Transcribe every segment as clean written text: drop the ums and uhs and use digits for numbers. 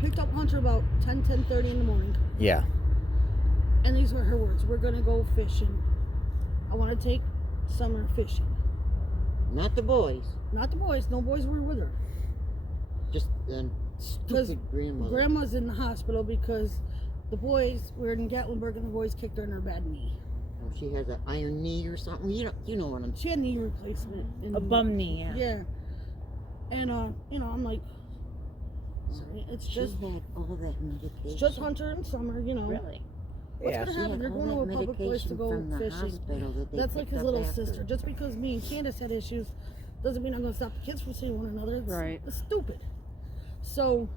picked up Hunter about 10:30 in the morning. Yeah. And these were her words. We're going to go fishing. I want to take Summer fishing. Not the boys. Not the boys. No boys were with her. Just stupid grandmother. Grandma's in the hospital because the boys were in Gatlinburg and the boys kicked her in her bad knee. Oh, she has an iron knee or something. You know what I'm saying. She had knee replacement. A bum knee, yeah. Yeah. And, I'm like, sorry, it's just... She had all that medication. It's just Hunter and Summer, Really? What's going to happen? They're going to a public place to go fishing. That's like his little sister. Just because me and Candace had issues doesn't mean I'm going to stop the kids from seeing one another. It's stupid. So,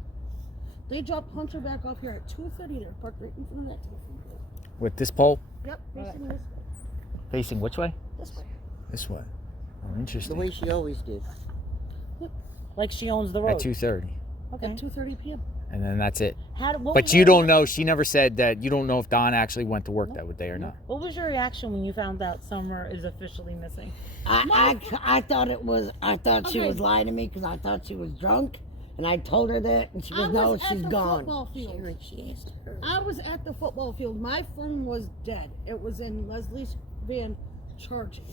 they dropped Hunter back off here at 2:30. They're parked right in front of that telephone pole. With this pole? Yep, facing this way. Facing which way? This way. This way. Oh, interesting. The way she always did. Like she owns the road. At 2:30. Okay. At 2:30 p.m. And then that's it. But you don't know. She never said that. You don't know if Don actually went to work that day or not. What was your reaction when you found out Summer is officially missing? I thought she was lying to me because I thought she was drunk, and I told her that, and she goes, "No, she's gone." She asked her. I was at the football field. My phone was dead. It was in Leslie's van charging.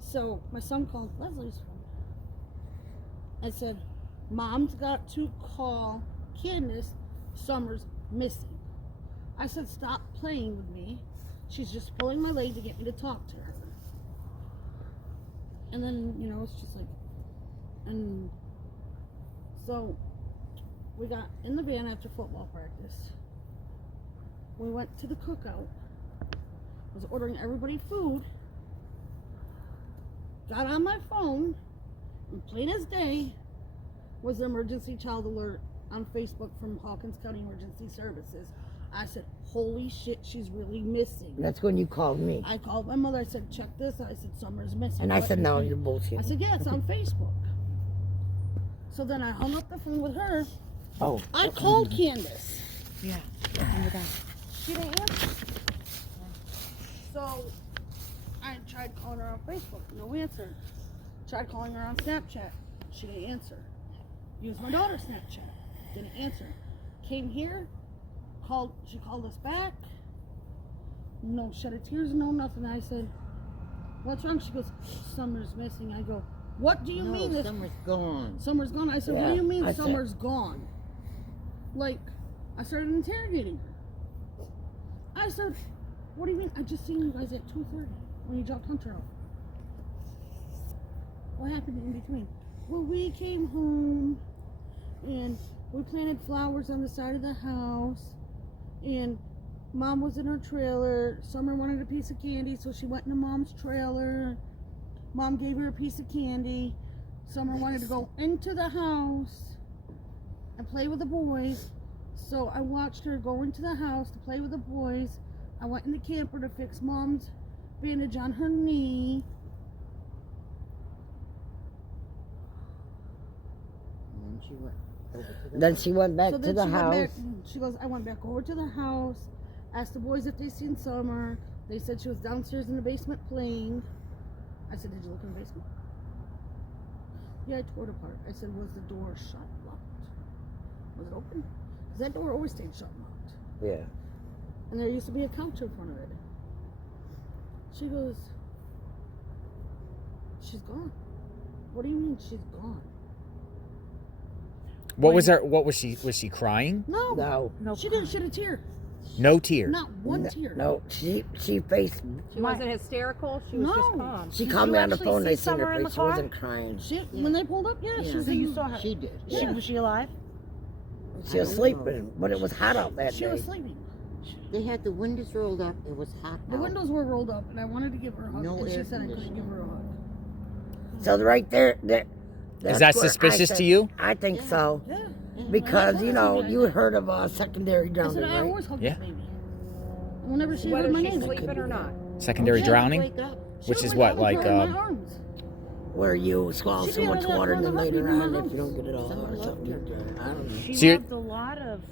So my son called Leslie's phone. I said, Mom's got to call Candace. Summer's missing. I said, stop playing with me. She's just pulling my leg to get me to talk to her. And then, it's just like, and so we got in the van after football practice. We went to the cookout. I was ordering everybody food. Got on my phone, and plain as day was the emergency child alert on Facebook from Hawkins County Emergency Services. I said, holy shit, she's really missing. That's when you called me. I called my mother. I said, check this. I said, Summer's missing. And I said, no, you're bullshit. I said, yeah, it's on Facebook. So then I hung up the phone with her. Oh. I called Candace. Yeah. Remember that. She didn't answer. So I tried calling her on Facebook. No answer. Tried calling her on Snapchat. She didn't answer. Used my daughter's Snapchat. Didn't answer. Came here. She called us back. No shed of tears, no nothing. I said, what's wrong? She goes, Summer's missing. I go, what do you mean? Summer's gone. Summer's gone. I said, what do you mean Summer's gone? Like, I started interrogating her. I said, what do you mean? I just seen you guys at 2:30 when you dropped Hunter off. What happened in between? Well, we came home and we planted flowers on the side of the house, and Mom was in her trailer. Summer wanted a piece of candy, so she went into Mom's trailer. Mom gave her a piece of candy. Summer wanted to go into the house and play with the boys, so I watched her go into the house to play with the boys. I went in the camper to fix Mom's bandage on her knee. Then she went back to the house. She goes, I went back over to the house, asked the boys if they seen Summer. They said she was downstairs in the basement playing. I said, did you look in the basement? Yeah, I tore it apart. I said, was the door shut, locked? Was it open? Because that door always stayed shut and locked. Yeah. And there used to be a counter in front of it. She goes, she's gone. What do you mean she's gone? What was she crying? No. She didn't shed a tear. No tear. Not one tear. No, she faced. She wasn't hysterical. She was just calm. She called me on the phone. I seen her face. She wasn't crying. When they pulled up, So you saw her. She did. Was she alive? She was sleeping, but it was hot out that day. She was sleeping. They had the windows rolled up. It was hot The out. windows were rolled up, and I wanted to give her a hug, and she said I couldn't give her a hug. So right there, is that suspicious to you? I think so. Yeah. Because, you heard of secondary drowning, I said, I always hug this baby. Whenever she heard my name. Sleeping or not. Secondary drowning? Which is what, like, where you swallow so much water and then later on, if you don't get it all or something. I don't know. She loved a lot of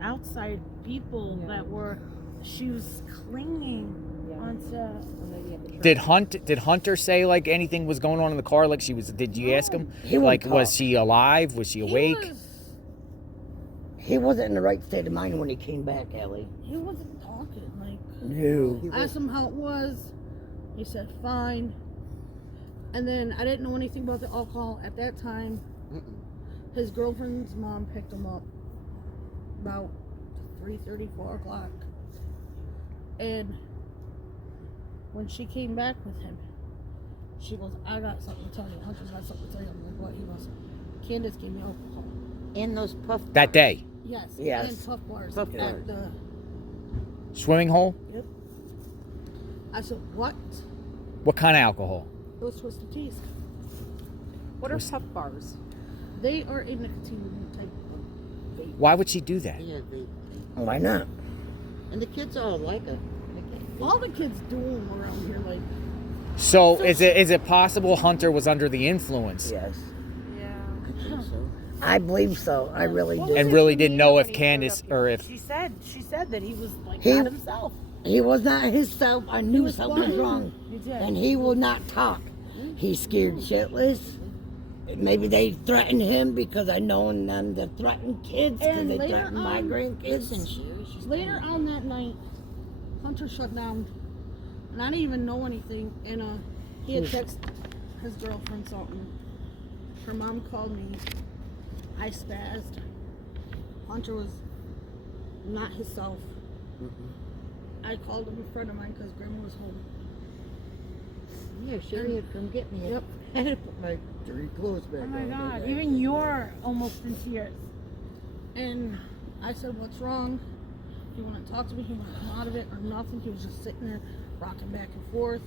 outside people that were, she was clinging onto. Did Hunter say like anything was going on in the car? Like did you ask him? He wouldn't Like, talk. was she alive? Was she awake? He wasn't in the right state of mind when he came back, Ellie. He wasn't talking. Like, No. I asked him how it was. He said fine. And then I didn't know anything about the alcohol at that time. His girlfriend's mom picked him up about 3:30, 4 o'clock. And when she came back with him, she goes, I got something to tell you. Hunter's got something to tell you. I'm like, what? He goes, Candace gave me alcohol. And those puff That day. Yes. Yes. And puff bars Puff at bars. the... Swimming hole? Yep. I said, what? What kind of alcohol? It was Twisted Teas. What are puff bars? They are a nicotine type of vape. Why would she do that? Yeah, Why not? and the kids all like it. All the kids do them around here, like... So is it possible Hunter was under the influence Yes. Yeah. I think so. I believe so. I really do. and really didn't know if Candace or if She said that he was like He- not himself. He was not himself. I knew something was wrong. He did. And he will not talk. He's scared shitless. Maybe they threatened him because I know them to threaten kids because And they later threaten my on- grandkids. Listen, Sherry, she's Later on that night, Hunter shut down, and I didn't even know anything. And he had texted his girlfriend something. Her mom called me. I spazzed. Hunter was not himself. I called him a friend of mine because Grandma was home. Yeah, Sherry had come get me. Yep. I had to put my dirty clothes back Oh on. my God! didn't I? Even you're almost in tears. And I said, what's wrong? He wouldn't talk to me. He wouldn't come out of it or nothing. He was just sitting there rocking back and forth.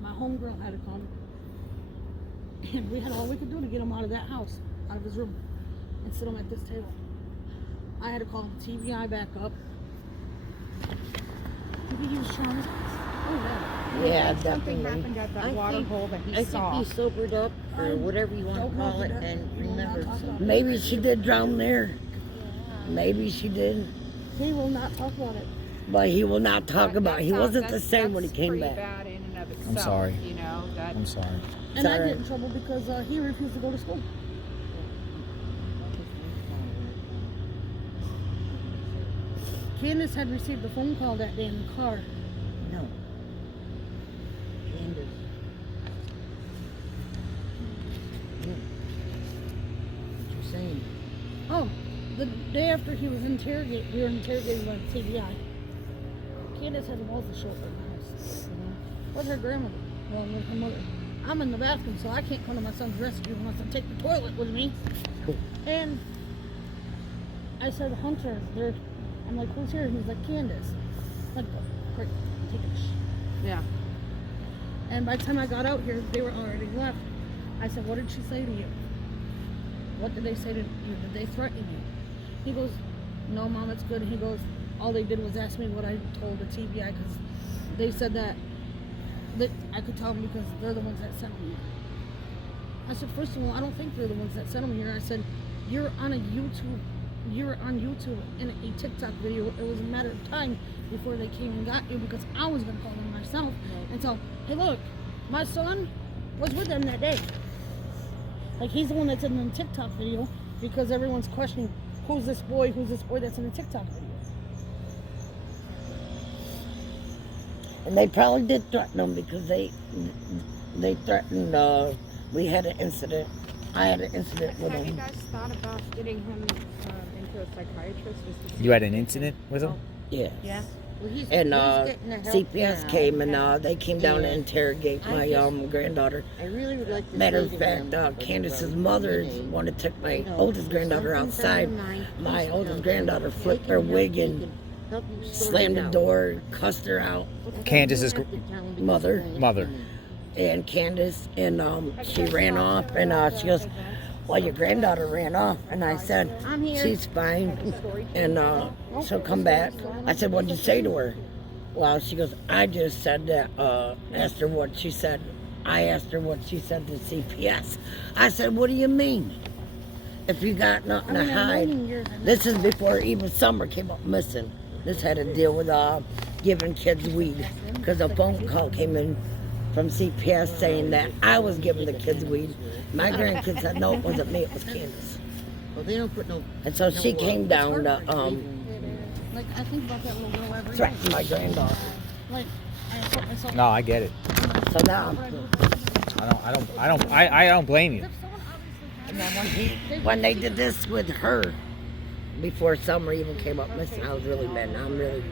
My homegirl had to come. And we had all we could do to get him out of that house, out of his room, and sit him at this table. I had to call the TBI back up. Maybe he was traumatized. Oh, yeah. Yeah, Something definitely. happened at that I water think- hole that he I saw. think he sobered up or whatever you want to Don't call it know that. and We will not remembered talk about something. it. Maybe she did drown there. Maybe she did. He will not talk about it. But he will not talk about it. He wasn't the same when he that's came pretty back. bad in and of itself. I'm sorry. You know that. I'm sorry. And I Sorry. get in trouble because he refused to go to school. Candace had received a phone call that day in the car. No. Candace. Yeah. What you saying? Oh, the day after he was interrogated, we were interrogated by the TBI. Candace had a walls to show up in the house. With her grandmother. Well, with her mother. I'm in the bathroom, so I can't come to my son's rescue unless I take the toilet with me. And I said, Hunter, I'm like, who's here? He's like, Candace. I'm like, great, take a sh. Yeah. And by the time I got out here, they were already left. I said, what did she say to you? What did they say to you? Did they threaten you? He goes, no, Mom, it's good. He goes, all they did was ask me what I told the TBI because they said that I could tell them because they're the ones that sent me here. I said, first of all, I don't think they're the ones that sent them here. I said, you're on YouTube in a TikTok video. It was a matter of time before they came and got you because I was going to call them myself and tell, hey, look, my son was with them that day. Like, he's the one that's in the TikTok video because everyone's questioning, who's this boy that's in the TikTok video? And they probably did threaten him because they threatened. We had an incident. I had an incident with Have you him. guys thought about getting him into a psychiatrist? Just to You see had if an they incident with him? Yes. Yeah. Well, he's And getting the help CPS now. came and they came down to Yeah. interrogate I my just- granddaughter. I really would like to Matter say of to fact, them, Candace's about mother DNA, wanted to take my you know, oldest if granddaughter something's on outside. your mind, My please oldest tell granddaughter them. flipped They her can wig help- and they can help you sort slammed it the out. door, cussed her out. Candace's You don't have to tell them because mother. they're Mother. listening. And Candace, and she ran off, and she goes, well, your granddaughter ran off. And I said, I'm here. she's fine, and she'll come back. I said, what'd you say to her? Well, she goes, I just said that, asked her what she said. I asked her what she said to CPS. I said, what do you mean? If you got nothing to hide. This is before even Summer came up missing. This had to deal with giving kids weed because a phone call came in from CPS saying that I was giving the kids weed. My grandkids said, no, it wasn't me, it was Candace. Well, they don't put no. And so she came down to Like, I think about that little girl every day. threaten my granddaughter. Like, I put myself. No, I get it. So now, I don't blame you. and then when they did this with her, before Summer even came up missing, I was really mad. Now I'm really.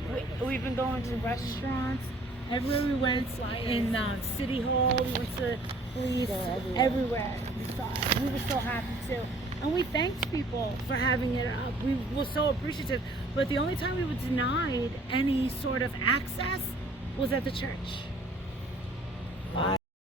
We've been going to restaurants. Everywhere we went, in City Hall, we went to police, everywhere. We were so happy too. And we thanked people for having it up. We were so appreciative. But the only time we were denied any sort of access was at the church.